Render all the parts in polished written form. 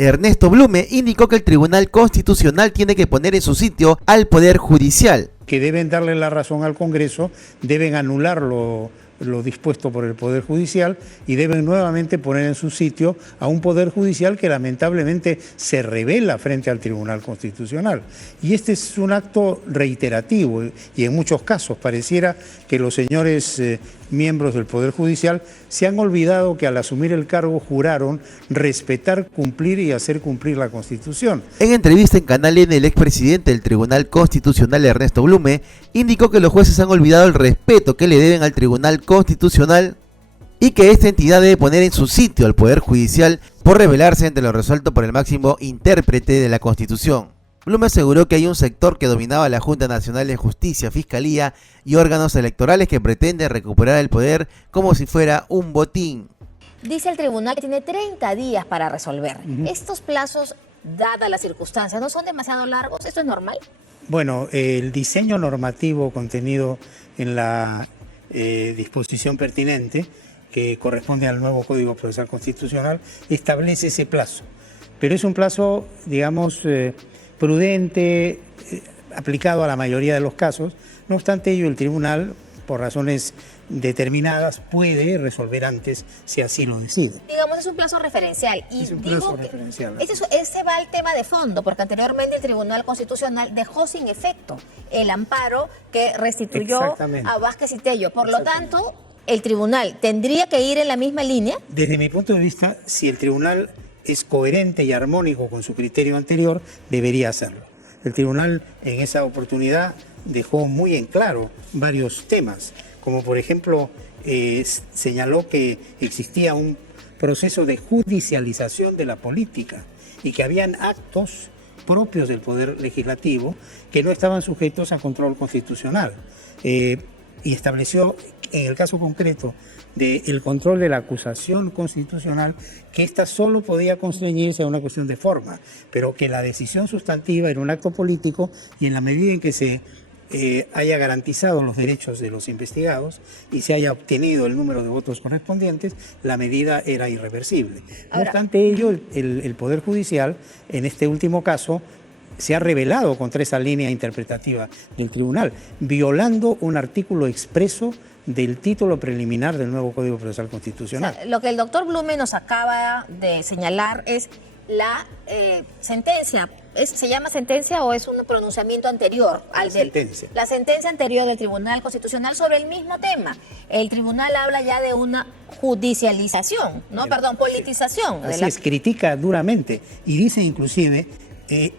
Ernesto Blume indicó que el Tribunal Constitucional tiene que poner en su sitio al Poder Judicial. Que deben darle la razón al Congreso, deben anular lo dispuesto por el Poder Judicial y deben nuevamente poner en su sitio a un Poder Judicial que lamentablemente se rebela frente al Tribunal Constitucional. Y este es un acto reiterativo y en muchos casos pareciera que los señores miembros del Poder Judicial se han olvidado que al asumir el cargo juraron respetar, cumplir y hacer cumplir la Constitución. En entrevista en Canal N, el expresidente del Tribunal Constitucional, Ernesto Blume, indicó que los jueces han olvidado el respeto que le deben al Tribunal Constitucional y que esta entidad debe poner en su sitio al Poder Judicial por rebelarse ante lo resuelto por el máximo intérprete de la Constitución. Blume aseguró que hay un sector que dominaba la Junta Nacional de Justicia, Fiscalía y órganos electorales que pretende recuperar el poder como si fuera un botín. Dice el tribunal que tiene 30 días para resolver. ¿Estos plazos, dadas las circunstancias, no son demasiado largos? ¿Esto es normal? Bueno, el diseño normativo contenido en la disposición pertinente, que corresponde al nuevo Código Procesal Constitucional, establece ese plazo. Pero es un plazo, digamos, prudente, aplicado a la mayoría de los casos. No obstante ello, el tribunal, por razones determinadas, puede resolver antes si así lo decide. Digamos, es un plazo referencial. Y es un plazo referencial. Ese va al tema de fondo, porque anteriormente el Tribunal Constitucional dejó sin efecto el amparo que restituyó a Vázquez y Tello. Por lo tanto, el tribunal tendría que ir en la misma línea. Desde mi punto de vista, si el tribunal es coherente y armónico con su criterio anterior, debería hacerlo. El tribunal en esa oportunidad dejó muy en claro varios temas, como por ejemplo señaló que existía un proceso de judicialización de la política y que habían actos propios del Poder Legislativo que no estaban sujetos a control constitucional. Y estableció en el caso concreto del control de la acusación constitucional que ésta solo podía constreñirse a una cuestión de forma, pero que la decisión sustantiva era un acto político y en la medida en que se haya garantizado los derechos de los investigados y se haya obtenido el número de votos correspondientes, la medida era irreversible. No obstante ello, el Poder Judicial, en este último caso, se ha rebelado contra esa línea interpretativa del tribunal, violando un artículo expreso del título preliminar del nuevo Código Procesal Constitucional. O sea, lo que el doctor Blume nos acaba de señalar es la sentencia. ¿Se llama sentencia o es un pronunciamiento anterior? La sentencia anterior del Tribunal Constitucional sobre el mismo tema. El tribunal habla ya de una judicialización, politización. Así es, critica duramente y dice inclusive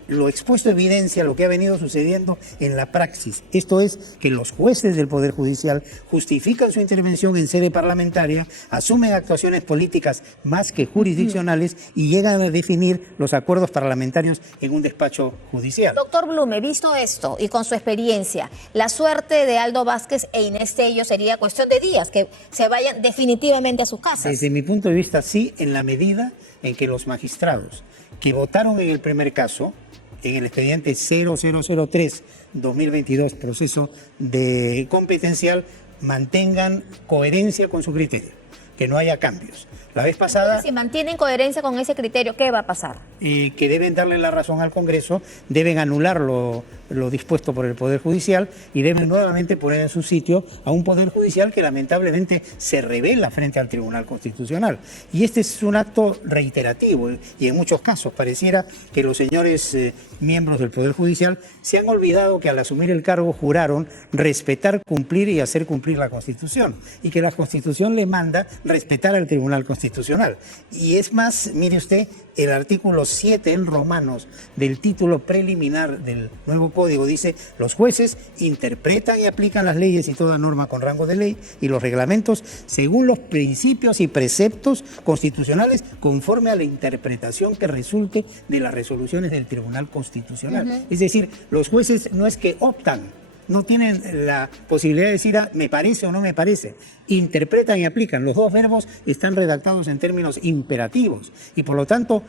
lo expuesto evidencia lo que ha venido sucediendo en la praxis. Esto es que los jueces del Poder Judicial justifican su intervención en sede parlamentaria, asumen actuaciones políticas más que jurisdiccionales y llegan a definir los acuerdos parlamentarios en un despacho judicial. Doctor Blume, visto esto y con su experiencia, la suerte de Aldo Vázquez e Inés Tello sería cuestión de días, que se vayan definitivamente a sus casas. Desde mi punto de vista, sí, en la medida en que los magistrados que votaron en el primer caso, en el expediente 0003-2022, proceso de competencial, mantengan coherencia con su criterio, que no haya cambios. La vez pasada... Entonces, si mantienen coherencia con ese criterio, ¿qué va a pasar? Que deben darle la razón al Congreso, deben anular lo dispuesto por el Poder Judicial y deben nuevamente poner en su sitio a un Poder Judicial que lamentablemente se rebela frente al Tribunal Constitucional. Y este es un acto reiterativo y en muchos casos pareciera que los señores miembros del Poder Judicial se han olvidado que al asumir el cargo juraron respetar, cumplir y hacer cumplir la Constitución y que la Constitución le manda respetar al Tribunal Constitucional. Y es más, mire usted, el artículo 7 en romanos del título preliminar del nuevo código dice: los jueces interpretan y aplican las leyes y toda norma con rango de ley y los reglamentos según los principios y preceptos constitucionales conforme a la interpretación que resulte de las resoluciones del Tribunal Constitucional. Es decir, los jueces no es que optan, no tienen la posibilidad de decir me parece o no me parece. Interpretan y aplican. Los dos verbos están redactados en términos imperativos y por lo tanto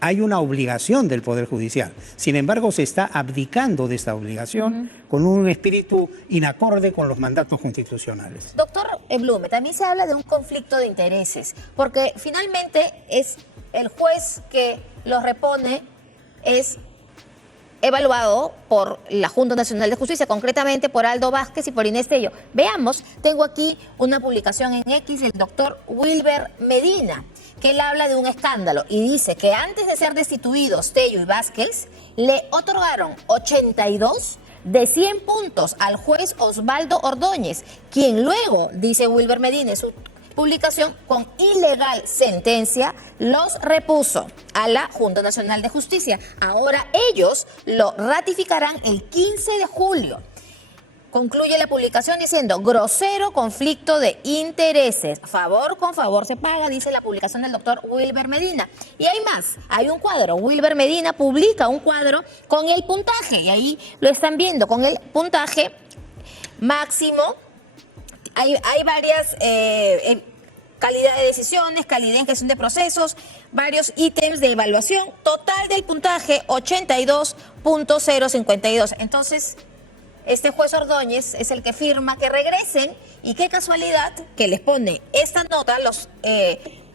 hay una obligación del Poder Judicial. Sin embargo, se está abdicando de esta obligación con un espíritu inacorde con los mandatos constitucionales. Doctor Blume, también se habla de un conflicto de intereses, porque finalmente es el juez que los repone es evaluado por la Junta Nacional de Justicia, concretamente por Aldo Vázquez y por Inés Tello. Veamos, tengo aquí una publicación en X del doctor Wilber Medina, que él habla de un escándalo y dice que antes de ser destituidos Tello y Vázquez, le otorgaron 82 de 100 puntos al juez Osvaldo Ordóñez, quien luego, dice Wilber Medina en su publicación, con ilegal sentencia, los repuso a la Junta Nacional de Justicia. Ahora ellos lo ratificarán el 15 de julio. Concluye la publicación diciendo: grosero conflicto de intereses. Favor con favor se paga, dice la publicación del doctor Wilber Medina. Y hay más, hay un cuadro. Wilber Medina publica un cuadro con el puntaje, y ahí lo están viendo, con el puntaje máximo. Hay varias calidad de decisiones, calidad en gestión de procesos, varios ítems de evaluación. Total del puntaje 82.052. Entonces, este juez Ordóñez es el que firma que regresen, y qué casualidad que les pone esta nota a los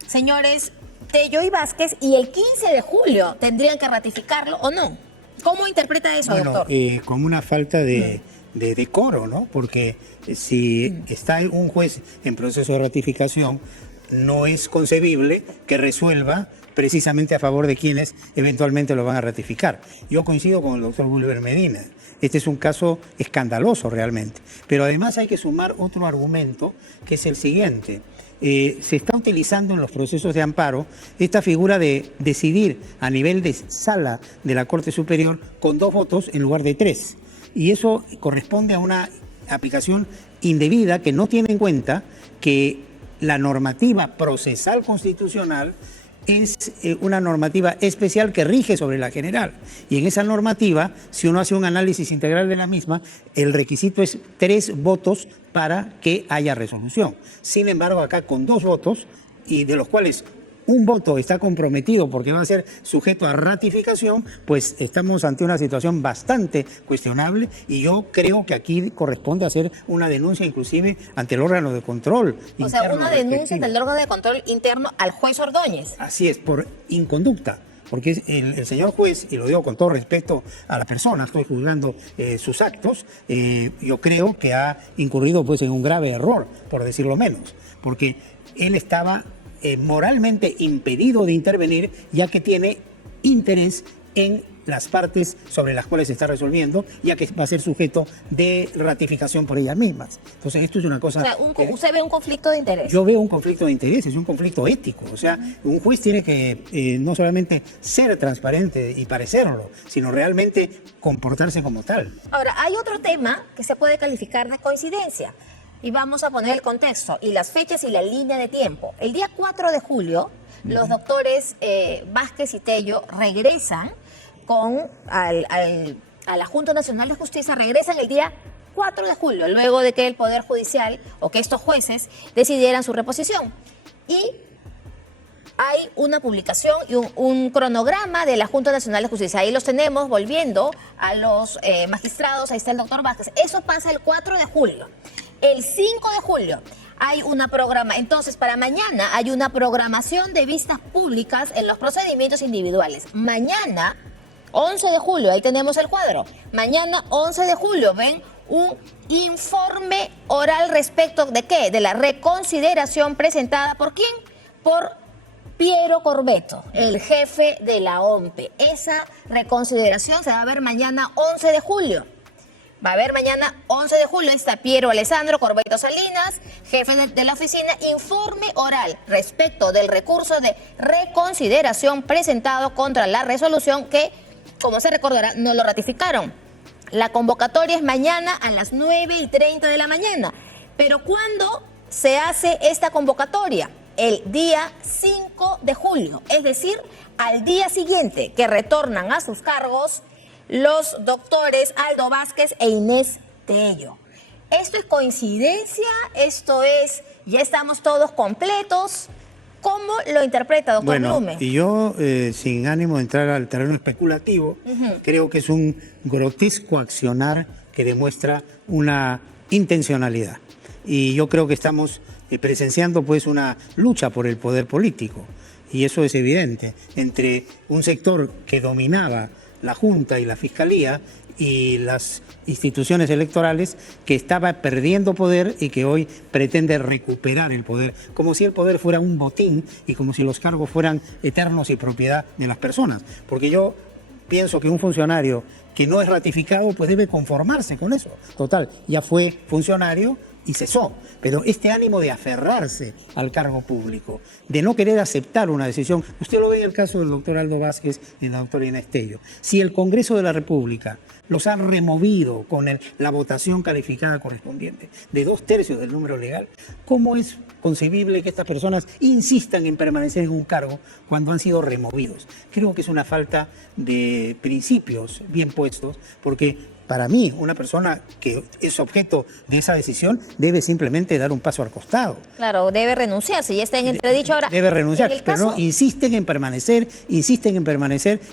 señores Tello y Vázquez, y el 15 de julio tendrían que ratificarlo, ¿o no? ¿Cómo interpreta eso, doctor? Como una falta de decoro, ¿no? Porque si está un juez en proceso de ratificación, no es concebible que resuelva precisamente a favor de quienes eventualmente lo van a ratificar. Yo coincido con el doctor Wilber Medina. Este es un caso escandaloso realmente. Pero además hay que sumar otro argumento, que es el siguiente. Se está utilizando en los procesos de amparo esta figura de decidir a nivel de sala de la Corte Superior con 2 votos en lugar de 3. Y eso corresponde a una aplicación indebida que no tiene en cuenta que la normativa procesal constitucional es una normativa especial que rige sobre la general. Y en esa normativa, si uno hace un análisis integral de la misma, el requisito es 3 votos para que haya resolución. Sin embargo, acá con 2 votos, y de los cuales un voto está comprometido porque va a ser sujeto a ratificación, pues estamos ante una situación bastante cuestionable, y yo creo que aquí corresponde hacer una denuncia inclusive ante el órgano de control. O sea, una denuncia ante el órgano de control interno al juez Ordóñez. Así es, por inconducta. Porque el señor juez, y lo digo con todo respeto a la persona, estoy juzgando sus actos, yo creo que ha incurrido pues en un grave error, por decirlo menos, porque él estaba moralmente impedido de intervenir, ya que tiene interés en las partes sobre las cuales se está resolviendo, ya que va a ser sujeto de ratificación por ellas mismas. Entonces, esto es una cosa... O sea, ¿usted ve un conflicto de interés? Yo veo un conflicto de intereses, es un conflicto ético. O sea, un juez tiene que no solamente ser transparente y parecerlo, sino realmente comportarse como tal. Ahora, hay otro tema que se puede calificar de coincidencia. Y vamos a poner el contexto y las fechas y la línea de tiempo. El día 4 de julio, los doctores Vázquez y Tello regresan a la Junta Nacional de Justicia, regresan el día 4 de julio, luego de que el Poder Judicial o que estos jueces decidieran su reposición. Y hay una publicación y un cronograma de la Junta Nacional de Justicia. Ahí los tenemos, volviendo a los magistrados. Ahí está el doctor Vázquez. Eso pasa el 4 de julio. El 5 de julio hay una entonces para mañana hay una programación de vistas públicas en los procedimientos individuales. Mañana, 11 de julio, ahí tenemos el cuadro. Mañana, 11 de julio, ven un informe oral respecto de ¿qué? De la reconsideración presentada ¿por quién? Por Piero Corbeto, el jefe de la OMPE. Esa reconsideración se va a ver mañana, 11 de julio. Va a haber mañana 11 de julio, está Piero Alessandro Corbeto Salinas, jefe de la oficina, informe oral respecto del recurso de reconsideración presentado contra la resolución que, como se recordará, no lo ratificaron. La convocatoria es mañana a las 9:30 de la mañana. Pero ¿cuándo se hace esta convocatoria? El día 5 de julio, es decir, al día siguiente que retornan a sus cargos los doctores Aldo Vázquez e Inés Tello. ¿Esto es coincidencia? ¿Esto es, ya estamos todos completos? ¿Cómo lo interpreta, doctor Blume? Y yo, sin ánimo de entrar al terreno especulativo, creo que es un grotesco accionar que demuestra una intencionalidad. Y yo creo que estamos presenciando pues una lucha por el poder político. y eso es evidente, entre un sector que dominaba la Junta y la Fiscalía y las instituciones electorales, que estaba perdiendo poder y que hoy pretende recuperar el poder, como si el poder fuera un botín y como si los cargos fueran eternos y propiedad de las personas. Porque yo pienso que un funcionario que no es ratificado pues debe conformarse con eso. Total, ya fue funcionario y cesó. Pero este ánimo de aferrarse al cargo público, de no querer aceptar una decisión, usted lo ve en el caso del doctor Aldo Vázquez y la doctora Inés Tello. Si el Congreso de la República los ha removido con la votación calificada correspondiente de 2/3 del número legal, ¿cómo es concebible que estas personas insistan en permanecer en un cargo cuando han sido removidos? Creo que es una falta de principios bien puestos, porque para mí, una persona que es objeto de esa decisión debe simplemente dar un paso al costado. Claro, debe renunciar, si ya está en entredicho ahora. Debe renunciar, pero no, insisten en permanecer,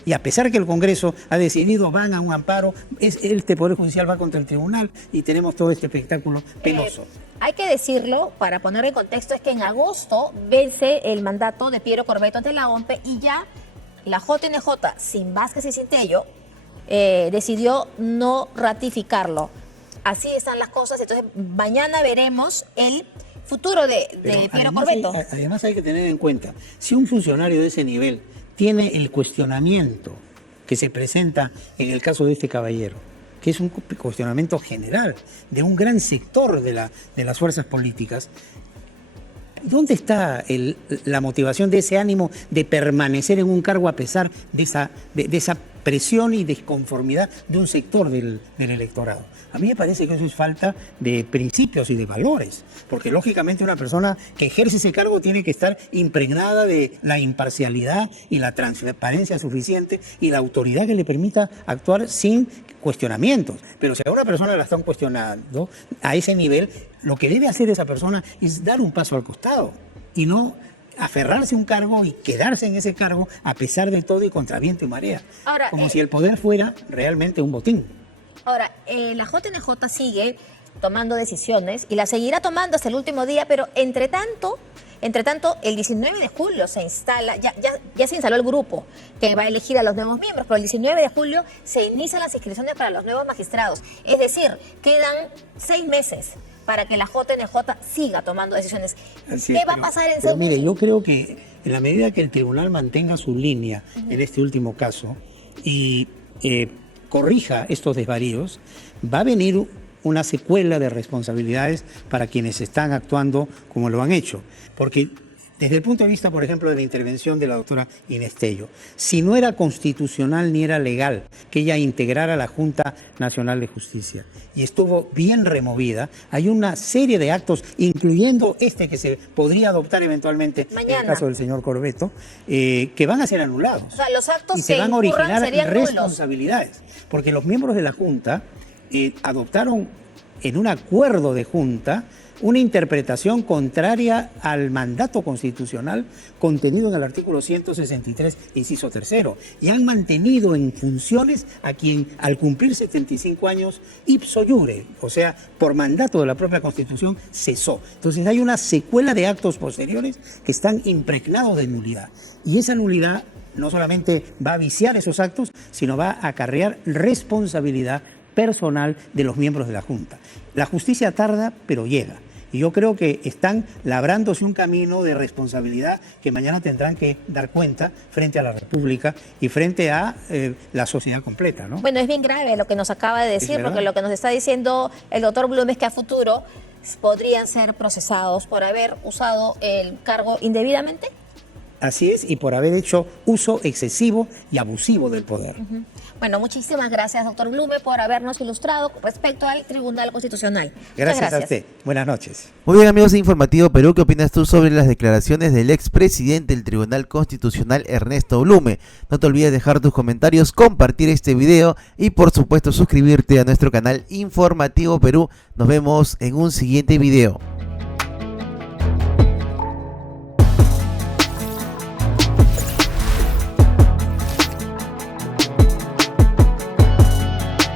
y a pesar que el Congreso ha decidido, van a un amparo, este Poder Judicial va contra el tribunal y tenemos todo este espectáculo penoso. Hay que decirlo, para poner en contexto, es que en agosto vence el mandato de Piero Corvetto ante la OMPE y ya la JNJ, sin Vázquez y sin Tello, decidió no ratificarlo. Así están las cosas, entonces mañana veremos el futuro de Piero Corvetto. Además hay que tener en cuenta, si un funcionario de ese nivel tiene el cuestionamiento que se presenta en el caso de este caballero, que es un cuestionamiento general de un gran sector de las fuerzas políticas, ¿dónde está la motivación de ese ánimo de permanecer en un cargo a pesar de esa presión y desconformidad de un sector del electorado? A mí me parece que eso es falta de principios y de valores, porque lógicamente una persona que ejerce ese cargo tiene que estar impregnada de la imparcialidad y la transparencia suficiente y la autoridad que le permita actuar sin cuestionamientos. Pero si a una persona la están cuestionando a ese nivel, lo que debe hacer esa persona es dar un paso al costado y no aferrarse a un cargo y quedarse en ese cargo a pesar de todo y contra viento y marea. Ahora, como si el poder fuera realmente un botín. Ahora, la JNJ sigue tomando decisiones y la seguirá tomando hasta el último día, pero entre tanto, el 19 de julio se instala, ya se instaló el grupo que va a elegir a los nuevos miembros, pero el 19 de julio se inician las inscripciones para los nuevos magistrados. Es decir, quedan 6 meses para que la JNJ siga tomando decisiones. ¿Qué va a pasar en 6 meses? Mire, yo creo que en la medida que el tribunal mantenga su línea en este último caso y corrija estos desvaríos, va a venir una secuela de responsabilidades para quienes están actuando como lo han hecho. Porque desde el punto de vista, por ejemplo, de la intervención de la doctora Inés Tello, si no era constitucional ni era legal que ella integrara la Junta Nacional de Justicia y estuvo bien removida, hay una serie de actos, incluyendo este que se podría adoptar eventualmente mañana, en el caso del señor Corvetto, que van a ser anulados. O sea, los actos y se van a originar responsabilidades. Nulos. Porque los miembros de la Junta adoptaron en un acuerdo de Junta una interpretación contraria al mandato constitucional contenido en el artículo 163, inciso 3, y han mantenido en funciones a quien al cumplir 75 años ipso iure, o sea, por mandato de la propia Constitución, cesó. Entonces hay una secuela de actos posteriores que están impregnados de nulidad, y esa nulidad no solamente va a viciar esos actos, sino va a acarrear responsabilidad personal de los miembros de la Junta. La justicia tarda, pero llega. Y yo creo que están labrándose un camino de responsabilidad que mañana tendrán que dar cuenta frente a la República y frente a la sociedad completa, ¿no? Bueno, es bien grave lo que nos acaba de decir, porque lo que nos está diciendo el doctor Blum es que a futuro podrían ser procesados por haber usado el cargo indebidamente. Así es, y por haber hecho uso excesivo y abusivo del poder. Bueno, muchísimas gracias, doctor Blume, por habernos ilustrado respecto al Tribunal Constitucional. Gracias a usted. Buenas noches. Muy bien, amigos de Informativo Perú, ¿qué opinas tú sobre las declaraciones del expresidente del Tribunal Constitucional, Ernesto Blume? No te olvides dejar tus comentarios, compartir este video y por supuesto suscribirte a nuestro canal Informativo Perú. Nos vemos en un siguiente video.